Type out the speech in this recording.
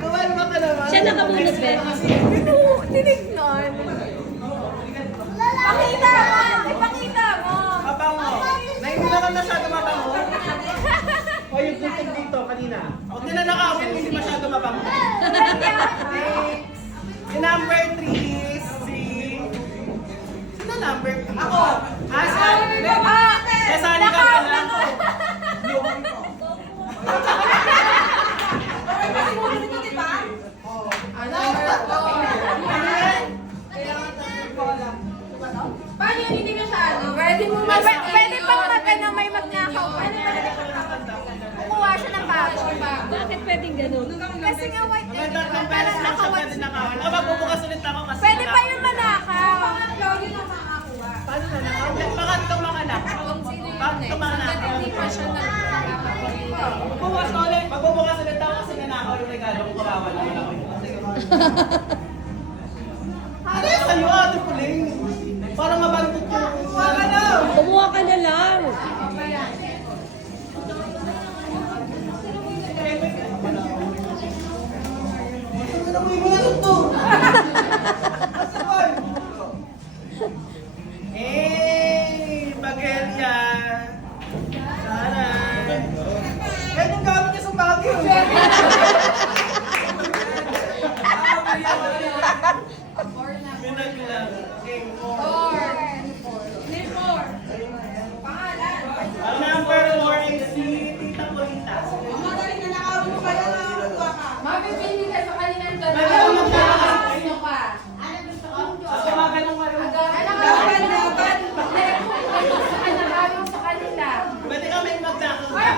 Kumalma ka naman. Siya nakabunot, be. Tinignan. Pakita mo! Ipakita mo! Mabango. Na hindi naman masyado mabango. O yung tubig dito kanina. Huwag nila nakawin, hindi masyado mabango. Si number 3, Sino number 3? Ako! Sasali ka pala. Paano yun hindi ka siya ano? Pwede pang magano may magnakaw pa na. Kukuha siya ng bago. Bakit pwedeng ganun? Kasi nga white Mga tatlong beses lang siya pwede nakawin. O, magbubukas ulit ako kasi Pwede pa yung manakaw. Paano na nakawin? Pangatlong mga nakawin. Pangatlong mga nakawin. Magbubukas ulit. Magbubukas ulit ako kasi nanakaw yung regalo ko kawawa lang ako. Ano yung sa'yo, Ate Puling? Para mabantot ko. Kumuha ka na lang. Ano mo yung mga to? Eh, Bagelya. Sana. Yan yung gamit niya sa Baguio. Binaglag. Okay, ang number 4 ay si Tita Corita. Mapipili ka sa kanilang dalawa. Magalang magkakaroon. Sino ka? Ako magalang marunong. Sa kanila. Pwede kami magkakaroon. Or